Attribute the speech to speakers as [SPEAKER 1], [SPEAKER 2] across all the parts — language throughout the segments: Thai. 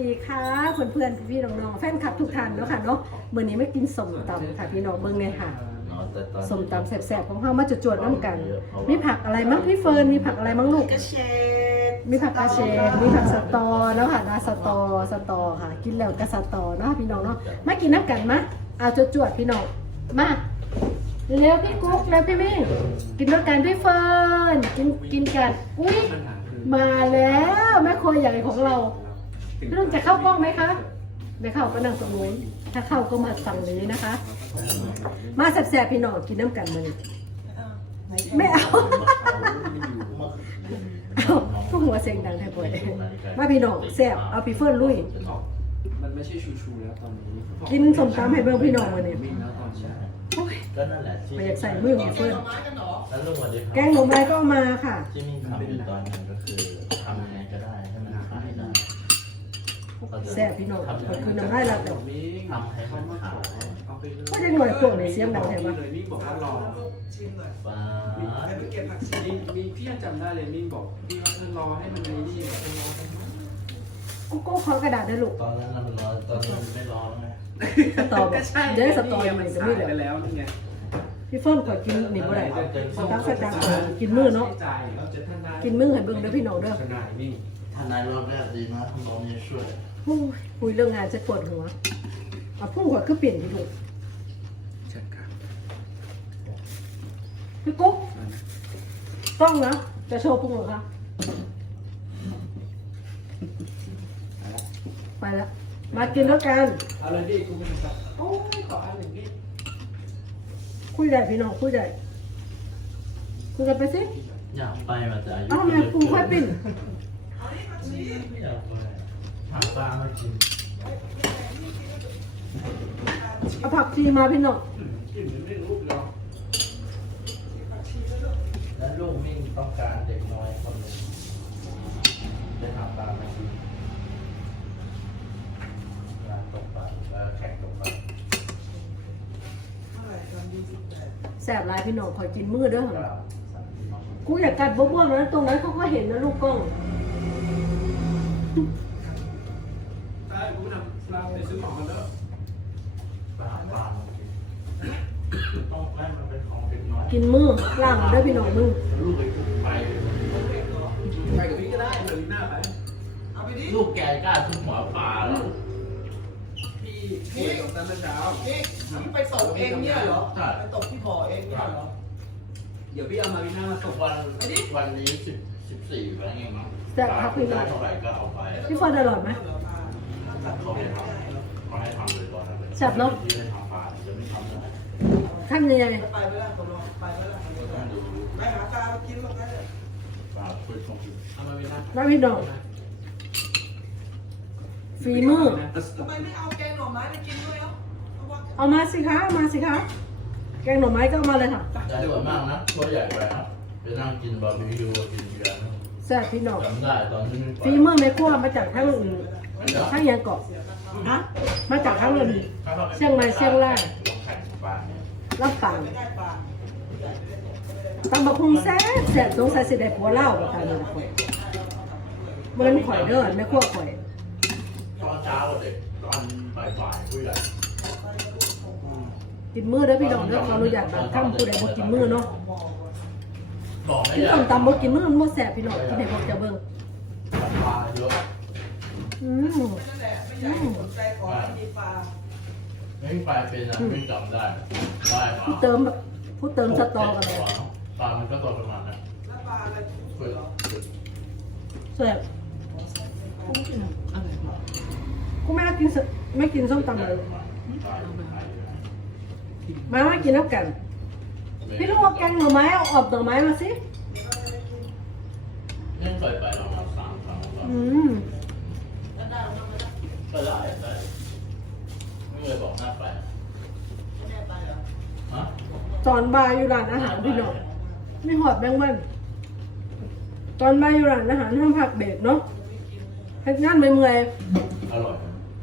[SPEAKER 1] ดีค่ะเพื่อนๆพี่น้องๆแฟนคลับทุกท่านเนาะค่ะเนาะมื้อนี้ไม่กินส้มตำค่ะพี่น้องเบิ่งเลยค่ะส้มตำแซ่บๆของเฮามาจวดๆน้ำกันมีผักอะไรมั้งพี่เฟิร์นมีผักอะไรมั้งลูก
[SPEAKER 2] กระเชด
[SPEAKER 1] มีผักกาเชดมีผักสตอแล้วค่ะนะสตอค่ะ กินแล้วก็สตอเนาะพี่น้องเนาะมากินน้ำกันมะเอาจวดๆพี่น้องมาเร็วพี่กุ๊กแล้วพี่มิ่งกินด้วยกันพี่เฟิร์นกินกันอุ้ยมาแล้วแม่ครัวใหญ่ของเราพี่ลุงจะเข้ากล้องไหมคะไม่เข้าก็นั่งตรงนู้นถ้าเข้าก็มาฝั่งนี้นะคะ มาแซ่บๆพี่น้องกินน้ำกันมาเลยไม่เอาพวกหัวเสียงดังแทบป่วยมาพี่น้องแซ่บเอาพี่เฟิร์นลุย
[SPEAKER 3] มันไม่ใช่ชูแล้วตอนนี้
[SPEAKER 1] กินส้มตำให้เบิ่งพี่น้องมาเนี่ย
[SPEAKER 3] วิ่งแล้วตอนนี้
[SPEAKER 4] ก็นั่นแหละที่
[SPEAKER 1] ไม่อยากใส่มือของเฟิร์น
[SPEAKER 4] แล้วลุงวันนี้
[SPEAKER 1] แกงหน่อไม้ก็เอามาค่ะ
[SPEAKER 4] ที่มิ่งทำอยู่ตอนนั้นก็คือทำยังไงก็ได้ให้มันขายได้
[SPEAKER 1] แซ่บพี่น้องก็คือน้ำลายละแต่
[SPEAKER 3] วิ่ง
[SPEAKER 4] ทำให้มันขาย
[SPEAKER 3] เอาไปเลย
[SPEAKER 1] ก็ยังหน่อยพวกในเสียงดังแถว
[SPEAKER 3] วิ่
[SPEAKER 1] ว่าง
[SPEAKER 3] เลยมิ่งบอกว่ารอ
[SPEAKER 2] ชิมหน่อย
[SPEAKER 4] ป้า
[SPEAKER 2] ให้ไปเก็บผักชี
[SPEAKER 3] มีพี่ยังจำได้เลยมิ่งบอกพี่ว่าเธอรอให้มันในนี่แบบเธอรอให้มัน
[SPEAKER 1] กุ๊กขอกระดาษด้วยลูก
[SPEAKER 4] ตอนนั้นมันรอตอนนี้ไม่รอแล้วไง
[SPEAKER 1] สตอบอกเดี๋ยวสตอยังไม่จะไม่เหลือ
[SPEAKER 3] ไปแล้วนี่ไง
[SPEAKER 1] พี่เฟิร์นขอกินนี่บ่ได้ตักใส่จานกินมือเนาะกินมือให้เบิ่งเด้อพี่น้องเด้อ
[SPEAKER 3] ขนาดมิ่ง
[SPEAKER 4] ทนายรอบแรกดีนะคุณบอมยังช่วย
[SPEAKER 1] โอ้ยคุยเรื่องงานจะปวดหัวเอาพุ่งหัวคือเปลี่ยนพี่ลูก
[SPEAKER 3] เชิญครับ
[SPEAKER 1] พี่กุ๊กต้องนะจะโชว์พุ่งเหรอคะไปแล้วมากินแล้วกัน
[SPEAKER 3] เอาเลยดิคุณผู้ชมครับโอ้ยขออันหนึ่งพี่
[SPEAKER 1] คุยได้พี่น้องคุยได้คุยกันไปสิ
[SPEAKER 4] อยากไปมาแต่อายุ
[SPEAKER 1] เอ้าแม่กูค่อยปิ่น
[SPEAKER 4] ไม่อยากไปหาปลามากิน
[SPEAKER 1] เอาผักชีมาพี่น้อง
[SPEAKER 3] กินไม่รู้หรอก
[SPEAKER 4] แล้วลูกมิ่งต้องการเด็กน้อยคนหนึ่งจะหาปลามากินงานตกปลาแข่งตกปลา
[SPEAKER 2] เท่าไหร่ตอน28
[SPEAKER 1] แสบลายพี่น้องขอกินมือเด้อ
[SPEAKER 4] ก็สั่งที่มา
[SPEAKER 1] กูอยากกัดบ้วนๆนะตรงนั้นเขาก็เห็นนะลูกกล้อง
[SPEAKER 3] ใช่คุณผู้ชมเราไปซื้อของกันเด้อ
[SPEAKER 4] ปลามากินต้องให้มันเป็นของเด็กน้อย
[SPEAKER 1] กินมือล่างเด้อพี่น้องมือ
[SPEAKER 4] ลูกไปไป
[SPEAKER 3] ไปกับพี่ก็ได้เดี๋ยวลิน่าไป
[SPEAKER 2] เอาไปดิ
[SPEAKER 4] ลูกแกกล้าทุบหัวปลาแล้ว
[SPEAKER 3] พี่คุยกับตาเมื่อเช้า
[SPEAKER 2] นี่ไปตกเองเนี่ยเหรอ
[SPEAKER 4] ใช่
[SPEAKER 2] ไปตกที่บ่อเองเนี่ยเหรอ
[SPEAKER 3] เดี๋ยวพี่เอามาลิน่ามาส่ง
[SPEAKER 4] วันนี้14วันเองมั้ง
[SPEAKER 1] แซ่บครับพี่น้
[SPEAKER 4] ได้
[SPEAKER 1] อง
[SPEAKER 4] เท่าไหร่ก็เอาไป
[SPEAKER 1] พี่ฟอนอร่อยไหม
[SPEAKER 4] เขาให้ทำเขาให้ทำเลยตอนนั้น
[SPEAKER 1] แซ่บเนอะ
[SPEAKER 4] ที่ได้ทำปลาจะไม่ทำได้
[SPEAKER 1] ทำยังไง
[SPEAKER 2] ไปไม่ได้ผมไปไม่ได้
[SPEAKER 4] ต้องดู
[SPEAKER 2] ไปหาปลามากินหรอกนะ
[SPEAKER 4] ปลาคุยของกิน
[SPEAKER 3] เอามาลิน่า
[SPEAKER 1] แล้วพี่น้องฝีมือ
[SPEAKER 2] ทำไมไม่เอาแกงหน่อไม้ไปกินด้วยเนาะเพราะว่า
[SPEAKER 1] เอามาสิคะเอามาสิคะแกงหน่อไม้ก็เอามาเลยค่ะ
[SPEAKER 4] แต่ส่วนมากนะตัวใหญ่ไปนะไปนั่งกินบาร์บีคิวกินเบียร์นะ
[SPEAKER 1] แซ่บพี่น้อง
[SPEAKER 4] จำได้ตอนที่ไม่ไป
[SPEAKER 1] ฝีมือแม่ครัวมาจากทั้งอื่นทั้งยังเกาะฮะมาจากทั้งอื่นเชียงใหม่เชียงราย
[SPEAKER 4] แข่งปลาเนี่ย
[SPEAKER 1] ลำปาง
[SPEAKER 2] ไม่ได้ปลา
[SPEAKER 1] ตำบักหุ่งแซ่บแซ่บสงสัยสิได้ผัวเล่าบ่ตายเลยข่อยบ่ได้ข่อยเด้อแม่ครัวข่อย
[SPEAKER 4] ตอนเช้าเด็กตอนบ่ายๆผู้ใหญ่
[SPEAKER 1] กินมือเด้อพี่น้องเด้อขออนุญาตบางคำผู้ใดบ่กินมือเนาะ
[SPEAKER 4] บอกไม่
[SPEAKER 1] กิน
[SPEAKER 4] ได้
[SPEAKER 1] ส้มตำบ่กินมือมันบ่แซ่บพี่น้องกินให้พวกจะเบิ่ง
[SPEAKER 4] ปลาเยอะ
[SPEAKER 1] อืม
[SPEAKER 2] นั่นแหละไม่อยากให้สนใจขอให้มีปลา
[SPEAKER 4] ไม่ไปเป็นอ่ะไม่จำได้ได้มา
[SPEAKER 1] ผู้เติมแบบผู้เติมสตอกันเลย
[SPEAKER 4] ปลามันก็ตัวประมาณนั้น
[SPEAKER 2] แล้วปลาอะไร
[SPEAKER 4] ฝึก
[SPEAKER 1] แซ่บกูไม่กินส้มตำเลยมากินน้ำกัน พี่ลูกเอาแกงหน่อไม้เอาออบหน่อไม้มาสิ
[SPEAKER 4] นี่เคยไปเรามา3 ครั้งแล้ว
[SPEAKER 1] อืม
[SPEAKER 4] ก็ได้ไม่เคยบอกหน้าไปฮะ
[SPEAKER 1] ตอนบ่ายอยู่ร้านอาหารพี่น้องไม่หอดแบงวันตอนบ่ายอยู่ร้านอาหารห้ามผักเบรกเนาะเฮ็ดงานเมื่อย
[SPEAKER 4] อร่อย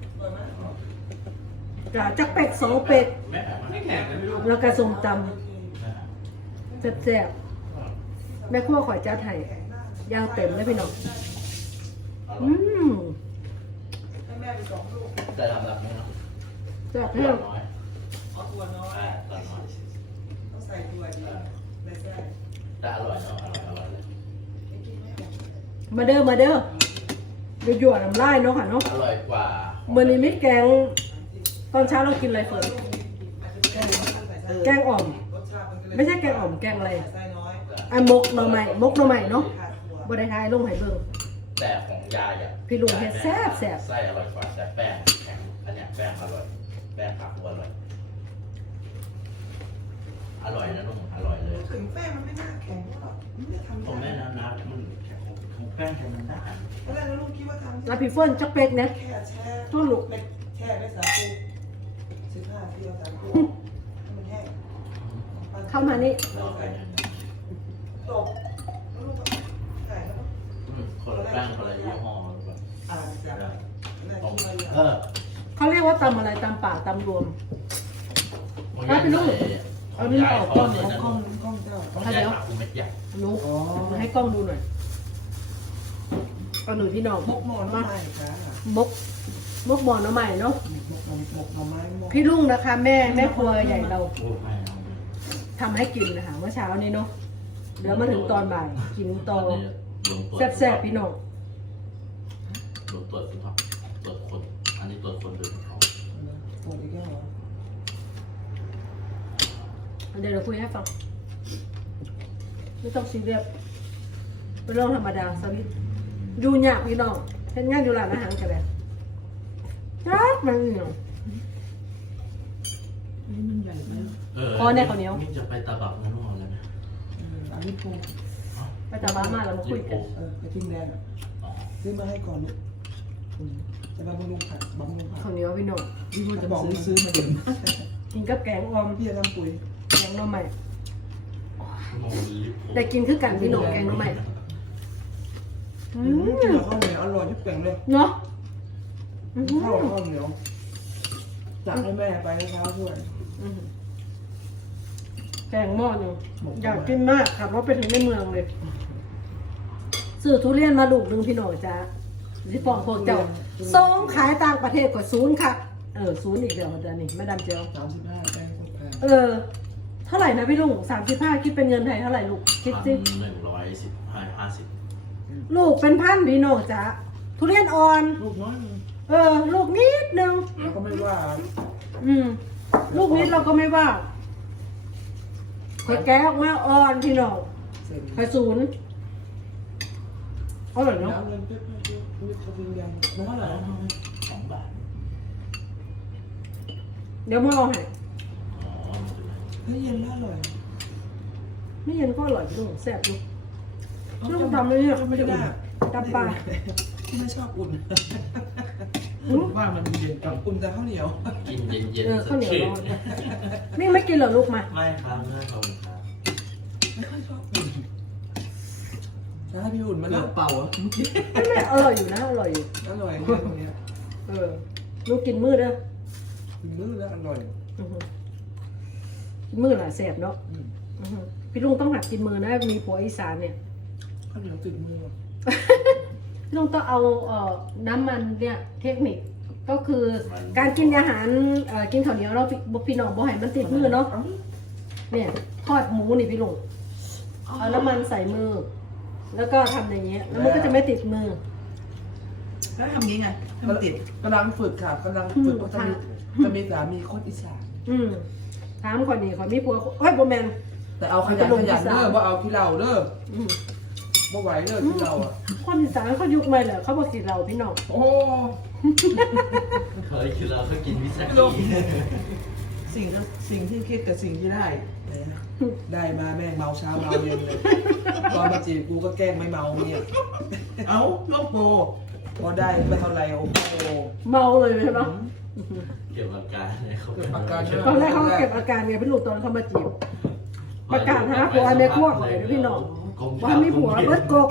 [SPEAKER 1] ๆกะจักเป็ด2เป็ด
[SPEAKER 4] ไม่แข็ง
[SPEAKER 3] ไม่แข็งนะไม่รู้
[SPEAKER 1] แล้วก็ส้มตำแซ่บๆแม่ครัวข่อยจัดให้ย่างเต็มเลยพี่น้องอืม
[SPEAKER 2] 2 ลูก
[SPEAKER 4] จะทำแบบนี้เนาะ
[SPEAKER 1] แซ่บ
[SPEAKER 4] ถั่
[SPEAKER 1] แห้
[SPEAKER 4] ว
[SPEAKER 1] ง
[SPEAKER 4] น้อย
[SPEAKER 2] เอาตัวน้อย
[SPEAKER 4] ถั่วน้อย
[SPEAKER 2] ต้องใส่ตัวดีไม่ใช่
[SPEAKER 4] แต่อร่อยเนาะอร่อยเลย
[SPEAKER 2] ไม่กินไม่ได้
[SPEAKER 1] มาเด้อมาเด้อเดี๋ยวหยวดน้ำลายเนาะค่ะเนาะ
[SPEAKER 4] อร่อยกว่า
[SPEAKER 1] เมื่อนี้มิแกงตอนเช้าเรากินอะไรเฟิร์น แกงอ่อม
[SPEAKER 2] รสชาติมันก็เลย
[SPEAKER 1] ไม่ใช่แกงอ่อมแกงอะไร
[SPEAKER 2] ไส้น้อย
[SPEAKER 1] อ่ะมกหน่อไม้มกหน่อไม้เนาะ
[SPEAKER 2] ขาดตัว
[SPEAKER 1] บ่ได้ทายลงให้เบิ่ง
[SPEAKER 4] แต่ของยายอ่ะ
[SPEAKER 1] พี่ลุงเฮ็ดแซ่บ
[SPEAKER 4] ไส้อร่อยกว่าแต่แป้งแข็งอันเนี้ยแป้งอร่อยแป้งผักอร่อยอร่อยนะนุ่มอร่อยเลย
[SPEAKER 2] ถึงแป้งมันไม่น่าแข็งหรอกมันไม่ได้ทำ
[SPEAKER 4] ผมแม่นะมันแข็งของแป้งแข็งมันได้
[SPEAKER 2] ตอนแรกเราลูกคิดว่าทำ
[SPEAKER 1] แล้วพี่เฟิร์นจักเป็กเนี่ย
[SPEAKER 2] แค่แช่
[SPEAKER 1] ตัวลูก
[SPEAKER 2] เม็ดแช่ไม่สาคู15ที่เราสาคูให้มันแห้ง
[SPEAKER 1] เข้ามานี่
[SPEAKER 4] รอไปนะ
[SPEAKER 2] ตบแล้วลูกก็ใส่แล้วก็
[SPEAKER 4] คนละแป้งคนละยี่ห้อหรือเปล่า
[SPEAKER 2] จะน่าคิดว่าอย่าง
[SPEAKER 1] เขาเรียกว่าตำอะไรตำป่าตำรวม
[SPEAKER 4] ของยายของยายเขาเนี่ยนะ
[SPEAKER 2] กล้องเจ้า
[SPEAKER 4] ของยายผักเม็ดใหญ่
[SPEAKER 1] นุกมาให้กล้องดูหน่อยเอาหนูพี่น้อง
[SPEAKER 2] มกหมอนมาค่ะ
[SPEAKER 1] มกมกหมอนน้ำใหม่เนาะ
[SPEAKER 2] หมกหน่อไม้หมก
[SPEAKER 1] พี่ลุงนะคะ แม่ครัวใหญ่เรา
[SPEAKER 4] โอ้ไม่เอา
[SPEAKER 1] ทำให้กินนะคะเมื่อเช้านี้เนาะเดี๋ยวมาถึงตอนบ่ายกินต่อ แซ่บๆพี่น้อง
[SPEAKER 4] โดนตรวจสุขภาพตรวจคนอันนี้ตรวจคนโดยเฉพาะ
[SPEAKER 2] ปวดอีกแล้วเหรอ
[SPEAKER 1] เดี๋ยวเราคุยให้ฟังไม่ต้องซีเรียสเป็นเรื่องธรรมดาสวิตดูยากพี่น้องเห็นงานอยู่ร้านอาหารกันเลยจักมันเหนียว
[SPEAKER 2] นี่มันใหญ่ไหม
[SPEAKER 1] พอเนี่ยข้าวเหนียว
[SPEAKER 4] นี่จะไปตาบักนั่นว่าแล้วนะ
[SPEAKER 2] อันนี้ปู
[SPEAKER 1] ไปตาบ้านมาเรามาคุยกัน
[SPEAKER 2] กระทิงแดงอ่ะซื้อมาให้ก่อนลูกจะบำรุงผักบำรุงผัก
[SPEAKER 1] ข้าวเหนียวพี่น้อง
[SPEAKER 2] พี่พูดจะบอกซื้อมาดื่ม
[SPEAKER 1] กินกับแกงออม
[SPEAKER 2] พี่จะทำปุ๋ย
[SPEAKER 1] แกงหน่อไม้
[SPEAKER 4] โมลิโ
[SPEAKER 1] แต่กินคือกันพี่น้องแกงหน่อไม้
[SPEAKER 2] กินกับข้าวเหนียวอร่อยที่เป่งเลย
[SPEAKER 1] เนาะ
[SPEAKER 2] ข้าวเหนียวจัดให้แม่ไปเช้าช่วย
[SPEAKER 1] แกงหม้อหนึ่งอยากกินมากขับรถไปถึงในเมืองเลยซื้อทุเรียนมาลูกหนึ่งพี่น้องจ้าที่ปองพวกเจ้าส่งขายต่างประเทศกว่าศูนย์ค่ะศูนย์อีกเดียวเดือนนี้ไม่ดำเจียว
[SPEAKER 2] 35แป้งแพง
[SPEAKER 1] เท่าไหร่นะพี่ลุง35คิดเป็นเงินไทยเท่าไหร่ลูกคิดสิ
[SPEAKER 4] 115
[SPEAKER 1] ลูกเป็นพันพี่น้องจ้าทุเรียนอ่อน
[SPEAKER 2] ลูกน้อย
[SPEAKER 1] ลูกนิดนึง
[SPEAKER 2] แล้วก็ไม่ว่า
[SPEAKER 1] ลูกนิดเราก็ไม่ว่าคอยแก้ออกมาอ่อนพี่น้อง
[SPEAKER 2] เสร็จ
[SPEAKER 1] คอยศูนย์เอาเหรอเนาะ
[SPEAKER 2] แล้วเงินเป๊ะๆนี่กระทิงแดงมันเท่าไหร่
[SPEAKER 4] 2 บาท
[SPEAKER 1] เดี๋ยวมาเอาให้
[SPEAKER 4] อ๋อมันจะ
[SPEAKER 2] เฮ้ยเย็นแล้วอร่อย
[SPEAKER 1] ไม่เย็นก็อร่อยพี่ลุงแซ่บลูกลูกทำเลยเนี่ย
[SPEAKER 2] ไม่ได้
[SPEAKER 1] ตำปลา
[SPEAKER 2] ที่ไม่ชอบอุ่น
[SPEAKER 3] ว่ามันเย็นกับ
[SPEAKER 2] อุ่นแต่ข้าวเหนียว
[SPEAKER 4] กินเย็นๆส
[SPEAKER 1] ข้าว
[SPEAKER 4] ด
[SPEAKER 1] เหนียว
[SPEAKER 4] ชื่น
[SPEAKER 1] ร้อนมิ่งไม่กินเหรอลูกมา
[SPEAKER 4] ไม่ครับไม่ขอบคุณครับ
[SPEAKER 2] ไม่ค่อยชอบอุ่นแล้วถ้าพี่อุ่นมันเลิกเป่าอ่ะเมื่อกี้
[SPEAKER 1] ไม่อร่อยอยู่นะอร่อยอยู่
[SPEAKER 2] อร่อยมากตรงเนี้ย
[SPEAKER 1] ลูกกินมือเด้อ
[SPEAKER 2] ถึงมื้อแล้วอร่อย
[SPEAKER 1] กินมือหลายแสบเนาะพี่ลุงต้องหัดกินมือนะมีผัวอีสานเนี่ย
[SPEAKER 2] ข้าวเหนียวติดมือ
[SPEAKER 1] พี่ลุงต้องเอาน้ำมันเนี่ยเทคนิคก็คือการกินอาหารกินข้าวเหนียวเราพี่น้องบ่ให้มันติดมือเนาะเนี่ยทอดหมูนี่พี่ลุงเอาน้ำมันใส่มือ แล้วก็ทำอย่างเงี้ยแล้วมันก็จะไม่ติดมือ
[SPEAKER 2] แล้วทำยังไงให้มันติดกำลังฝึกค่ะกำลังฝึกเพราะจะมีสามีคนอีสาน
[SPEAKER 1] ถามคนนี้คนมีผัวเฮ้ยโบแมน
[SPEAKER 2] แต่เอาขยันเด้อว่าเอาที่เราเด้อ
[SPEAKER 1] อืม
[SPEAKER 2] บ่ไหวเด้อที่เราอ่ะ
[SPEAKER 1] คนอีสานเขายุคใหม่เหรอเขาบอกกินเราพี่น้อง
[SPEAKER 2] โอ้
[SPEAKER 4] เคยคือเราก็กินวิสา
[SPEAKER 2] ลง
[SPEAKER 4] กิ
[SPEAKER 2] สิ่งที่คิดกับสิ่งที่ได้ได้มาแม่งเมาเช้าเมาเย็นเลยตอนมาจีบกูก็แกล้งไม่เมาเนี่ยเอ้าโลกโปพอได้ไม่เท่าไรโอ้โห
[SPEAKER 1] เมาเลยเนาะ
[SPEAKER 4] เกี่ยวกับการเนี่ยเขา
[SPEAKER 2] เก็บอาการ
[SPEAKER 1] ตอนแรกเขาก็เก็บอาการไงพี่ลูกตอนเขามาจีบประกาศหาผัวในพวกเลยนะพี่น้องว่ามีผัวเบิดกก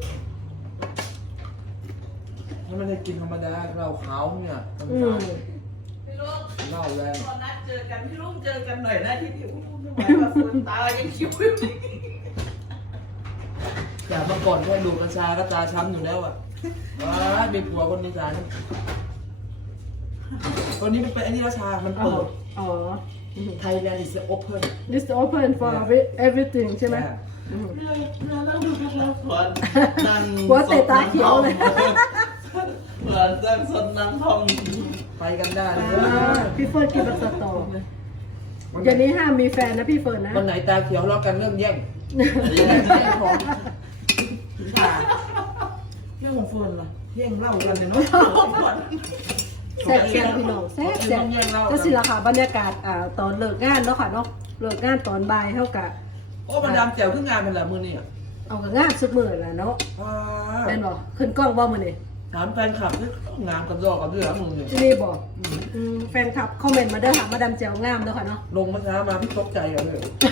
[SPEAKER 2] ถ้าไม่ได้กินธรรมดาเราขาวเนี่ยต้อง
[SPEAKER 1] อื
[SPEAKER 2] กาม ร
[SPEAKER 5] พี่ลูก
[SPEAKER 2] เหล้าแรง
[SPEAKER 5] ตอนนัดเจอกันพี่ลูกเจอกันหน่อยนะที่พี่อุ้มไม่ไหวว่าคนตายังคิ้วอยู่
[SPEAKER 2] จากเมื่อก่อนแค่ดูกระชาก็ตาช้ำอยู่แล้วอ่ะว้ามีผัวคนอีสานตอนนี้มันเป็นอันนี้ราชามัน
[SPEAKER 1] อ๋อ
[SPEAKER 2] เปิด
[SPEAKER 1] อ๋อ
[SPEAKER 2] Thailand is open
[SPEAKER 1] This open for everything ใช่ไหม อืม
[SPEAKER 4] นั่งดูละครนั่ง
[SPEAKER 1] หัวเตะตาเขียวเลย
[SPEAKER 4] เหมือนนั่งสดนั่งท่อง
[SPEAKER 2] ไปกันได้เลย
[SPEAKER 1] พี่เฟิร์นกินแบบสตอเดี๋ยวนี้ห้ามมีแฟนนะพี่เฟิร์นนะ
[SPEAKER 2] วันไหนตาเขียวเรากันเรื่องแย่งเรื่องของเฟิร์นล่ะแย่งเหล้ากันเลยเนาะ
[SPEAKER 1] แซ่บแซ่บพี่น้องแซ่บแซ่บก็สิละค่ะบรรยากาศตอนเลิกงานเนาะค่ะเนาะเลิกงานตอนบ่ายเท่ากับ
[SPEAKER 2] โอ้มาดามแจ๋วขึ้นงานเป็นละมือนี่อ่ะ
[SPEAKER 1] เอากับงานสุดมื้อละเนาะเป็นบ่ขึ้นกล้องบ่มื้อนี้
[SPEAKER 2] ถามแฟนคลับที่งามกับดอกกับเรือมึงเนี่ย
[SPEAKER 1] ที่นี่บ่แฟนคลับคอมเมนต์มาเด้อค่ะมาดามแจ๋วงามเนาะค่ะเนาะ
[SPEAKER 2] ลงมาช้ามาพี่ตกใจอ่ะเลย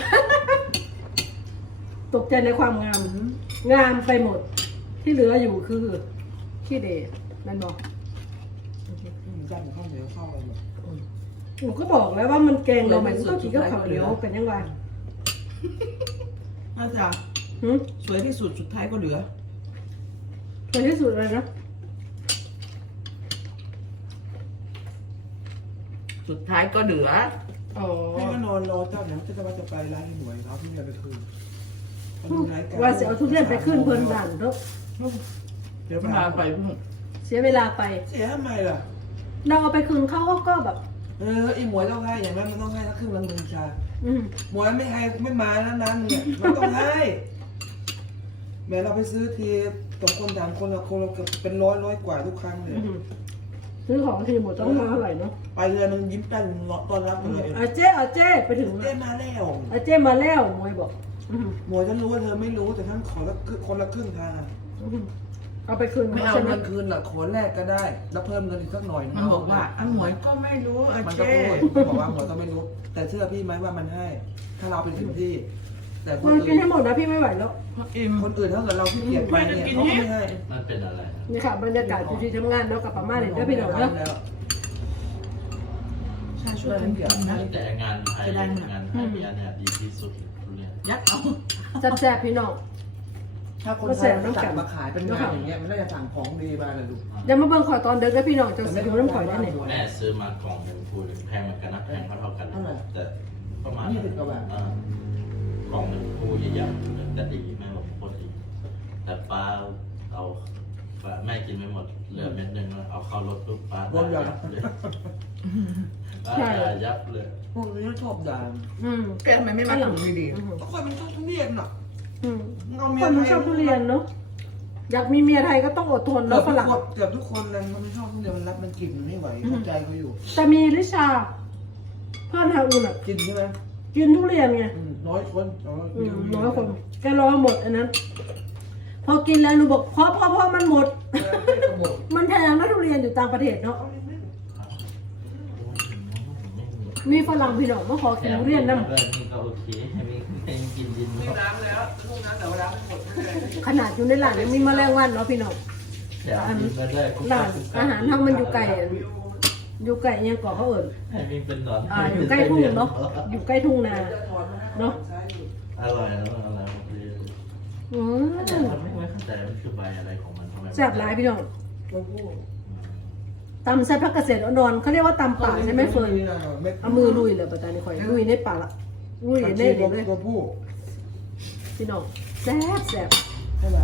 [SPEAKER 1] ตกใจในความงาม งามไปหมด ที่เหลืออยู่คือขี้เดชแม่นบ่
[SPEAKER 2] จ้างข้าวเหนียวข้าวอะไรแบบ
[SPEAKER 1] หนูก็บอกแล้วว่ามันแกงเรามันก็กินกับข้าวเหนียวเป็นยังไง
[SPEAKER 2] อาจารย์
[SPEAKER 1] หึ
[SPEAKER 2] สวยที่สุดสุดท้ายก็เหลือ
[SPEAKER 1] เป็นที่สุดเลยนะ
[SPEAKER 5] สุดท้ายก็เหลือ
[SPEAKER 1] อ๋อ
[SPEAKER 2] ให้มานอนรอเจ้าเนี่ยจะว่าจะไปร้านหน่วยเอาที่เงินไปคืน
[SPEAKER 1] ว่าจะเอาทุเรียนไปขึ้นเพิ่นด่านเถอะ
[SPEAKER 2] เดี๋ยว
[SPEAKER 5] มาไปเพิ่ง
[SPEAKER 1] เสียเวลาไป
[SPEAKER 2] เสียทำไมล่ะ
[SPEAKER 1] เราเอาไปคืนเขาก็แบบ
[SPEAKER 2] อีหมวยต้องให้อย่างนั้นมันต้องให้สักครึ่งละ1,000ชา
[SPEAKER 1] อืม
[SPEAKER 2] หมวยไม่ให้ไม่มานั้นเนี่ยมันต้องให้แม้เราไปซื้อทีต่อคนถามคนละคนเราเกือบเป็นร้อยกว่าทุกครั้งเลย
[SPEAKER 1] ซื้อของทีหมดต้องเท่าไหร่เนาะ
[SPEAKER 2] ไปเรือนึงยิ้มแป้นต้อนรับเลย
[SPEAKER 1] อาเจ้ไปถึง
[SPEAKER 2] เต้มาแล้ว
[SPEAKER 1] อาเจ้มาแล้วมวยบอก
[SPEAKER 2] หมวยฉันรู้ว่าเธอไม่รู้แต่ท่านขอละคนละครึ่งทาง
[SPEAKER 1] เอาไปคืน
[SPEAKER 2] ไม่
[SPEAKER 1] เขา
[SPEAKER 2] เอา
[SPEAKER 1] ใช่ไหม
[SPEAKER 2] เงินคืนหรอกขอแลกก็ได้ แล้วเพิ่มเงินอีกสักหน่อย
[SPEAKER 5] มันบอกว่าอาหมวยก็ไม่รู้อา
[SPEAKER 2] มันก็
[SPEAKER 5] เจ้
[SPEAKER 2] พูดบอกว่าหมวยก็ไม่รู้ แต่เชื่อพี่ไหมว่ามันให้ ถ้าเราเป็นสิ่งที่ แต่คน
[SPEAKER 1] มันกิ
[SPEAKER 2] อื่
[SPEAKER 1] น
[SPEAKER 2] น
[SPEAKER 1] ให้หมดนะพี่ไม่ไหวแล้ว
[SPEAKER 5] อิ่ม
[SPEAKER 2] คนอื่นถ้าเกิดเราขี้เกียจไปเนี่ยเขาก็ไม่ให้
[SPEAKER 4] มันเป็นอะไรนะ
[SPEAKER 1] นี่ค่ะบรรยากาศอยู่ที่ทำงานแล้วกับป้าม่าเนี่ยด้วยพี่น้องเนาะ
[SPEAKER 5] ชาช่วยกันกินนะ
[SPEAKER 4] แต่งานไทยงานไทยเนี่ยดีที่สุดทุเรียน
[SPEAKER 5] ยัดเอา
[SPEAKER 1] แซ่บๆพี่น้อง
[SPEAKER 2] ถ้าคนไทยมันสั่งมาขายเป็นงานอย่างเงี้ยมันน่าจะสั่งของดีมาเลยดู
[SPEAKER 1] เดี๋ยวมาเบิ่งขอยตอนเด็กแล้วพี่น้องจะสิวน้ำข่อยได้เนี่ย
[SPEAKER 4] แม่ซื้อมากล่องหนึ่งพูดแพงเหมือนกันนะแพงเท่ากันแต่ประมาณกล่องหนึ่งพูใหญ่ๆแต่ดีแม่บอกโคตรดีแต่ป้าเอาแม่กินไม่หมดเหลือเม็ดหนึ่งเอาเข้ารถปุ๊บป้ายับเลยป้ายับเลย
[SPEAKER 2] พวกนี้ชอบด่า
[SPEAKER 5] แกทำไมไม่มาถุงดี
[SPEAKER 2] ก็คนมันชอบทุเรียนอ่ะ
[SPEAKER 1] คนมันชอบทุเรียนเนาะอยากมีเมียไทยก็ต้องอดทนแล้วฝรั่ง
[SPEAKER 2] เกือบทุกคนเลยมันไม่ชอบทุเรียนมันรับมันกินมันไม่ไหวเข้าใจเขาอยู่
[SPEAKER 1] แต่มีลิชาเพื่อนทางอื่นอ่ะ
[SPEAKER 2] กินใช่ไหม
[SPEAKER 1] กินทุเรียนไง
[SPEAKER 2] น้อยคน
[SPEAKER 1] น้อยคนแกรอหมดอันนั้น พอกินแล้วหนูบอกพอมันหมด มันแพงนะทุเรียนอยู่ต่างประเทศเนาะมีฝรั่งพี่น้องมาขอกินทุเรียนน้
[SPEAKER 4] นี่ก็โอเคให้กินดิน
[SPEAKER 5] มีน้ำแล้วลูกน้ำแต่ว่าน้ำไม่หมด
[SPEAKER 1] ำขนาดอยู่ในร้านยังมีแมลงวันเนาะพี่น้อง
[SPEAKER 4] เดี๋ยวกินมาได้
[SPEAKER 1] ร้านอาหารทำมันอยู่ไกลอยู่ไกลยังก่อเขาเอิญ
[SPEAKER 4] ให้มีเป็นนอน
[SPEAKER 1] อยู่ใกล้ทุ่งเนาะอยู่ใกล้ทุ่งนาเนาะ
[SPEAKER 4] อร่อยแล้วอะไรมันไม่เข้าใจมันคือใบอะไรของมันทำไม
[SPEAKER 1] แซ่บหลายพี่น้องตำใส่ผักเกษตรอ่อนๆเขาเรียกว่าตำป่าใช่ไหมเฟิร์นเอามือลุยเลยปัตตานีข่อยลุยในป่าละลุยในเด็กเลย
[SPEAKER 2] ตัวผู้
[SPEAKER 1] พี่น้องแซ่บแซ่บ
[SPEAKER 2] ใช่ไหม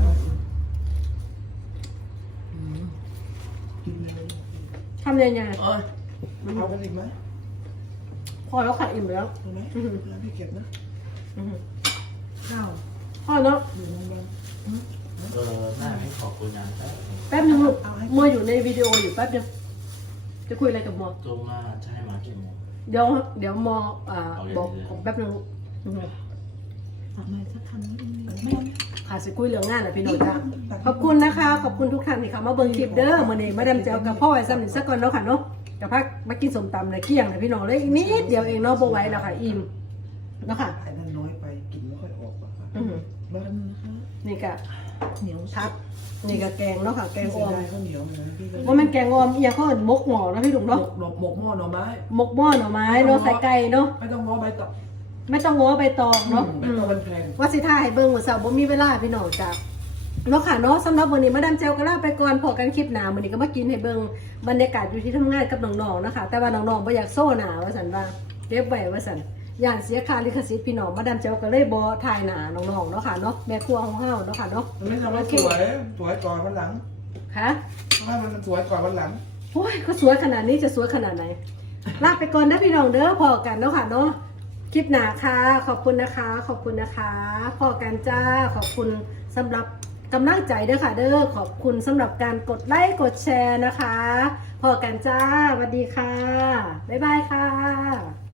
[SPEAKER 2] กินเลย
[SPEAKER 1] ทำยังไง
[SPEAKER 2] เอากันอีกไหม
[SPEAKER 1] พอแล้วค่ะอิ่มแล้ว
[SPEAKER 2] เอาไหมแล้วพี่เก็บนะ
[SPEAKER 5] ข้าว
[SPEAKER 1] พอแล้ว
[SPEAKER 2] อยู่โรงพยาบาล
[SPEAKER 4] หน้าไม่ขอบคุณงาน
[SPEAKER 1] แป๊บนึงลูกมัวอยู่ในวิดีโออยู่แป๊บเดียวจะคุยอะไรกับมัว
[SPEAKER 4] โจมาใช่มากี่โมง
[SPEAKER 1] เดี๋ยวมัวบอกแป๊บนึงลูก
[SPEAKER 5] ทำไมสักคำไม่
[SPEAKER 1] ค่ะสิคุยเรื่องงานแหละพี่น้องจ้าขอบคุณนะคะขอบคุณทุกท่านที่เข้ามาเบิ่งคลิปเด้อมื้อนี้มาดามเจ้ากับพ่อไอ้ซ้ำนี่สักก่อนเนาะค่ะเนาะกับพักมากินส้มตำในเกี้ยงนะพี่น้องเลยอีกนิดเดียวเองเนาะบ่ไหวแล้วค่ะอิ่มเนาะค่ะ
[SPEAKER 2] ไอ้นั่นน้อยไปกินไม่ค่อยออกอ่ะ บ้านนะคะ
[SPEAKER 1] นี่ก็
[SPEAKER 5] เหนียว
[SPEAKER 1] ทับนี่ก็แกงเนาะค่ะแกง
[SPEAKER 2] เสี
[SPEAKER 1] อ่
[SPEAKER 2] ย
[SPEAKER 1] อม
[SPEAKER 2] ดายข้าวเหนียวนะพี่
[SPEAKER 1] ว่ามันแกงอ่อมอีหยังเขาเอิ้นมกหม้อนะพี่ลุง
[SPEAKER 2] หม
[SPEAKER 1] เนาะ
[SPEAKER 2] กหมกหม้อหน่อไม้
[SPEAKER 1] มกหม้อหน่อไม้เนาะใส่ไก่เนาะ
[SPEAKER 2] ไม่ต้องง้อใบตอง
[SPEAKER 1] ไม่ต้องง้อใบตองเนาะ
[SPEAKER 2] ใบตองมันแพง
[SPEAKER 1] ว่าสิท่าให้เบิ่งว่าเสาร์บ่มีเวลาพี่น้องจ้ะเนาะค่ะเนาะสำหรับวันนี้มาดามเจลก็ลาไปก่อนพอกันคลิปหน้าวันนี้ก็มากินให้เบิ่งบรรยากาศอยู่ที่ทำงานกับน้องๆนะคะแต่ว่าน้องๆบ่อยากโซ่หนาว่าสันว่าเก็บไว้ว่าสันอย่างเสียค่าลิขสิทธิ์พี่น้องมาดามเจลก็เลยบ่ถ่ายหน้าน้องๆเนาะค่ะเนาะแม่ครัวของเฮาเนาะค่ะเนาะ
[SPEAKER 2] มันไม่ทำให้สวยก่อนวันหลัง
[SPEAKER 1] ค่ะ
[SPEAKER 2] ถ้ามันสวยก่อนวันหลัง
[SPEAKER 1] โอ้ยก็สวยขนาดนี้จะสวยขนาดไหนลาไปก่อนนะพี่น้องเด้อพอกันเนาะค่ะเนาะคลิปหน้าค่ะขอบคุณนะคะขอบคุณนะคะพอกันจ้าขอบคุณสำหรับกำลังใจเด้อค่ะเด้อขอบคุณสำหรับการกดไลค์กดแชร์นะคะพอกันจ้าสวัสดีค่ะบ๊ายบายค่ะ